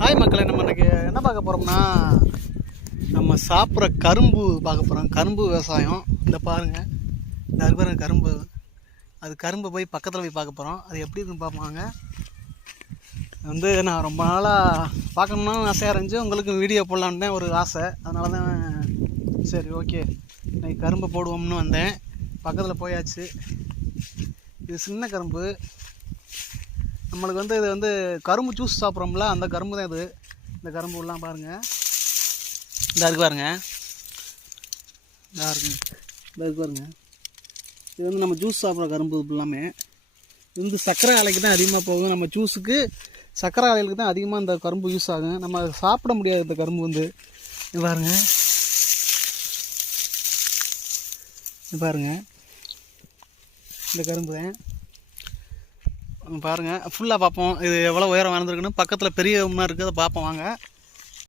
Hi மக்களே, நம்ம இன்றைக்கி என்ன பார்க்க போகிறோம்னா, நம்ம சாப்பிட்ற கரும்பு பார்க்க போகிறோம். கரும்பு விவசாயம். இந்த பாருங்கள், இந்த அறுபது கரும்பு. அது கரும்பை போய் பக்கத்தில் போய் பார்க்க போகிறோம். அது எப்படி இருக்குன்னு பார்ப்பாங்க. நான் ரொம்ப நாளாக பார்க்கணுன்னு ஆசையாக இருந்துச்சு. உங்களுக்கு வீடியோ போடலான்னு ஒரு ஆசை. அதனால தான் சரி ஓகே இன்னைக்கு கரும்பை போடுவோம்னு வந்தேன். பக்கத்தில் போயாச்சு. இது சின்ன கரும்பு. நம்மளுக்கு இது கரும்பு ஜூஸ் சாப்பிட்றோம்ல, அந்த கரும்பு தான் இது. இந்த கரும்பு எல்லாம் பாருங்கள், இந்த இருக்கு பாருங்கள், இந்த இருக்கு பாருங்கள். இது நம்ம ஜூஸ் சாப்பிட்ற கரும்பு எல்லாமே. இது சர்க்கரை ஆலைக்கு தான் அதிகமாக போகும். நம்ம ஜூஸுக்கு சர்க்கரை ஆலைகளுக்கு தான் அதிகமாக இந்த கரும்பு யூஸ் ஆகும். நம்ம சாப்பிட முடியாது இந்த கரும்பு. இது பாருங்கள், இது பாருங்கள், இந்த கரும்பு தான் பாருங்கள். ஃபுல்லாக பார்ப்போம். இது எவ்வளோ உயரம் வளர்ந்துருக்குன்னு. பக்கத்தில் பெரிய இருக்குது, அதை பார்ப்போம் வாங்க.